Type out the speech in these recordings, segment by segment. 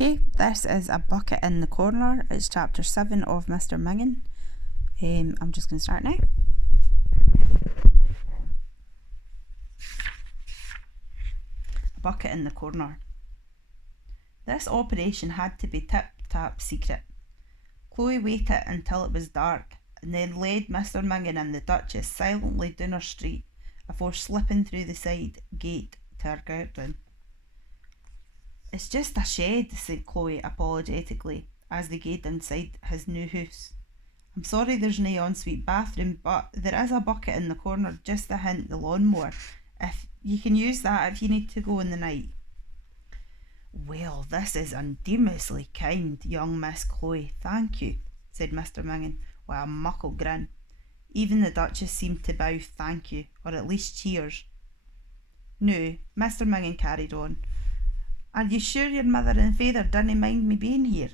Okay, this is A Bucket in the Corner. It's chapter 7 of Mr Mingin. I'm just going to start now. A Bucket in the Corner. This operation had to be tip-tap secret. Chloe waited until it was dark and then led Mr Mingin and the Duchess silently down her street before slipping through the side gate to her garden. "It's just a shed," said Chloe apologetically as they gaed inside his new house. "I'm sorry there's no ensuite bathroom, but there is a bucket in the corner just to hint the lawnmower. If you can use that if you need to go in the night." "Well, this is undeemesly kind, young Miss Chloe, thank you," said Mr Mingin with a muckle grin. Even the Duchess seemed to bow thank you, or at least cheers. "Now," Mr Mingin carried on, "are you sure your mother and father didn't mind me being here?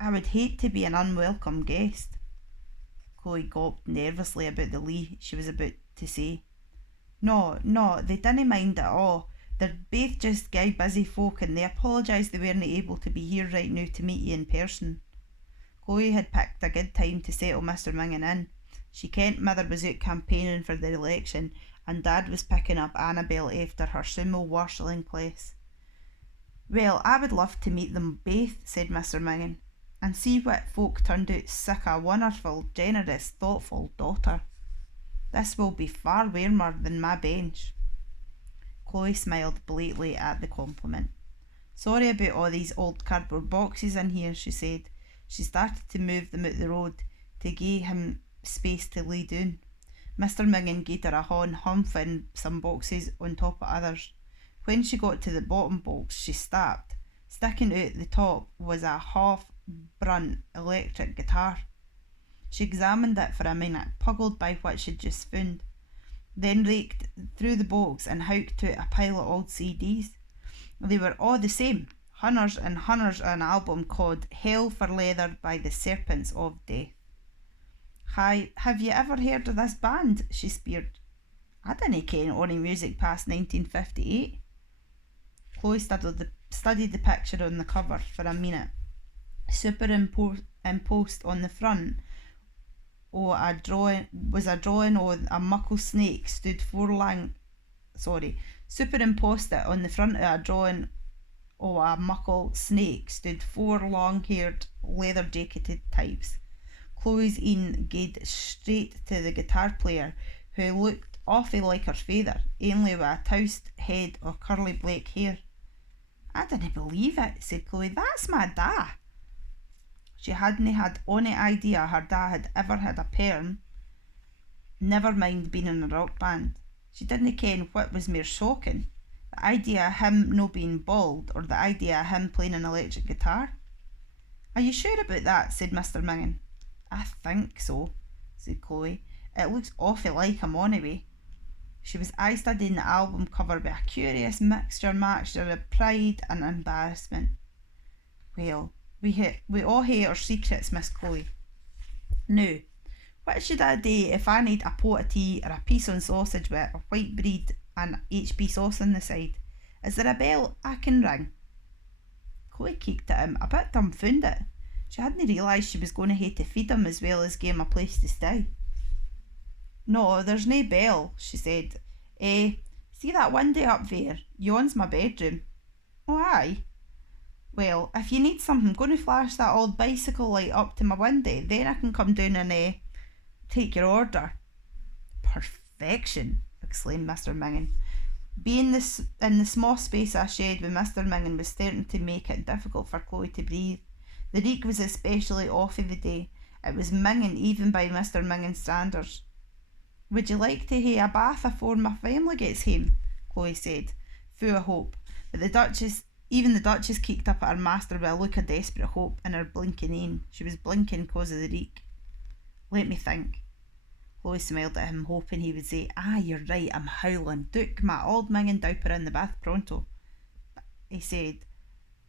I would hate to be an unwelcome guest." Chloe gulped nervously about the lee she was about to say. No, they didn't mind at all. They're both just gay busy folk and they apologised they weren't able to be here right now to meet you in person. Chloe had picked a good time to settle Mr Mingin in. She kent mother was out campaigning for the election and dad was picking up Annabel after her sumo warshalling place. "Well, I would love to meet them both," said Mr Mingin, "and see what folk turned out sic a wonderful, generous, thoughtful daughter. This will be far warmer than my bench." Chloe smiled blatantly at the compliment. "Sorry about all these old cardboard boxes in here," she said. She started to move them out the road to give him space to lay down. Mr Mingin gave her a horn humping some boxes on top of others. When she got to the bottom box, she stopped. Sticking out the top was a half-burnt electric guitar. She examined it for a minute, puzzled by what she'd just found, then raked through the box and howked out a pile of old CDs. They were all the same, hunters and hunters of an album called Hell for Leather by the Serpents of Death. "Hi, have you ever heard of this band?" she speered. "I didn't ken ony music past 1958. Chloe studied the picture on the cover for a minute. Superimposed on the front was a drawing of a muckle snake Superimposed it on the front of a drawing of a muckle snake stood four long-haired, leather-jacketed types. Chloe's een gaed straight to the guitar player, who looked awfully like her father, only with a toused head of curly black hair. "I didn't believe it," said Chloe. "That's my da." She hadn't had any idea her da had ever had a perm, never mind being in a rock band. She didn't ken what was more shocking, the idea of him no being bald or the idea of him playing an electric guitar. "Are you sure about that?" said Mr Mingin. "I think so," said Chloe. "It looks awful like him anyway." She was eye-studying the album cover with a curious mixture of pride and embarrassment. "Well, we all hate our secrets, Miss Chloe. Now, what should I do if I need a pot of tea or a piece on sausage with a white bread and HP sauce on the side? Is there a bell I can ring?" Chloe kicked at him, a bit dumbfounded. She hadn't realised she was going to have to feed him as well as give him a place to stay. "No, there's no bell," she said. See that window up there? Yon's my bedroom." "Oh, aye. Well, if you need something, I'm going to flash that old bicycle light up to my window, then I can come down and take your order." "Perfection," exclaimed Mr Mingin. Being in the small space of a shed with Mr Mingin was starting to make it difficult for Chloe to breathe. The reek was especially off of the day. It was minging even by Mr Mingin's standards. "Would you like to hae a bath afore my family gets home?" Chloe said, full of hope, but even the Duchess kicked up at her master with a look of desperate hope in her blinking een. She was blinking cause of the reek. "Let me think." Chloe smiled at him, hoping he would say, "You're right, I'm howling. Duke my old Mingin diaper in the bath pronto." But he said,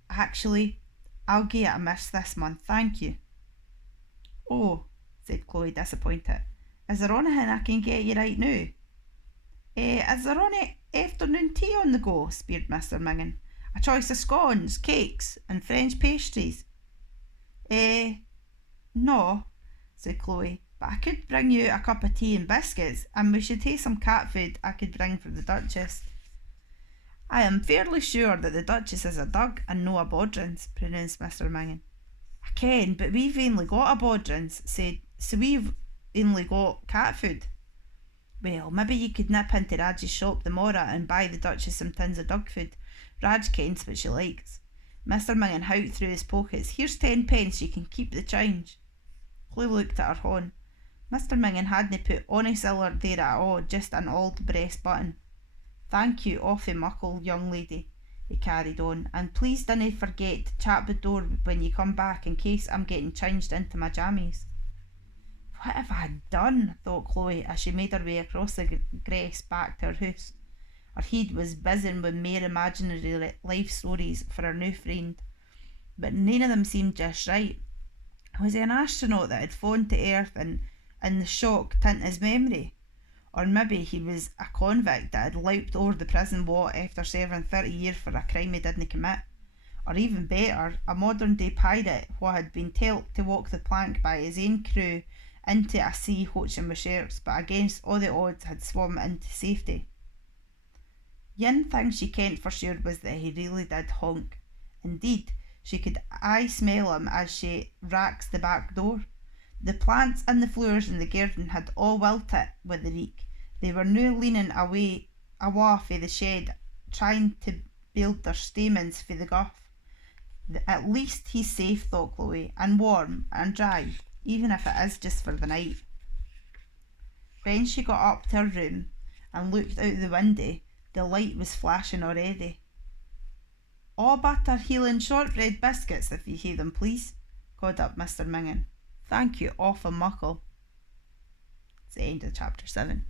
"Actually, I'll gie it a miss this month, thank you." "Oh," said Chloe, disappointed. "Is there anything I can get you right now?" Is there any afternoon tea on the go?" speered Mr Mingin. A choice of scones, cakes, and French pastries? No, said Chloe, but I could bring you a cup of tea and biscuits, and we should take some cat food I could bring for the Duchess. I am fairly sure that the Duchess is a dug and no a bodrins, pronounced Mr Mingin. I ken, but we've only got a bodrins, so we've only got cat food. Well, maybe you could nip into Raj's shop the morrow and buy the Duchess some tins of dog food. Raj kens what she likes. Mr Mingin howled through his pockets. Here's 10 pence, you can keep the change. Chloe looked at her horn. Mr Mingin hadna put ony siller there at all, just an auld breast button. Thank you awfu' muckle, young lady, he carried on, and please dinna forget to chat the door when you come back in case I'm getting changed into my jammies. What have I done? Thought Chloe as she made her way across the grass back to her house. Her head was buzzing with mere imaginary life stories for her new friend, but none of them seemed just right. Was he an astronaut that had fallen to earth and the shock tint his memory? Or maybe he was a convict that had leapt over the prison wall after serving 30 years for a crime he didn't commit. Or even better, a modern day pirate who had been told to walk the plank by his own crew into a sea hoaching with sharks, but against all the odds had swum into safety. One thing she kent for sure was that he really did honk. Indeed, she could aye smell him as she racks the back door. The plants and the flowers in the garden had all wilted with the reek. They were now leaning away fae the shed, trying to build their stamens for the guff. At least he's safe, thought Chloe, and warm and dry, even if it is just for the night. When she got up to her room and looked out the window, the light was flashing already. "All butter, healing shortbread biscuits, if you hae them, please," called up Mr Mingin. "Thank you awfu' muckle." It's the end of chapter 7.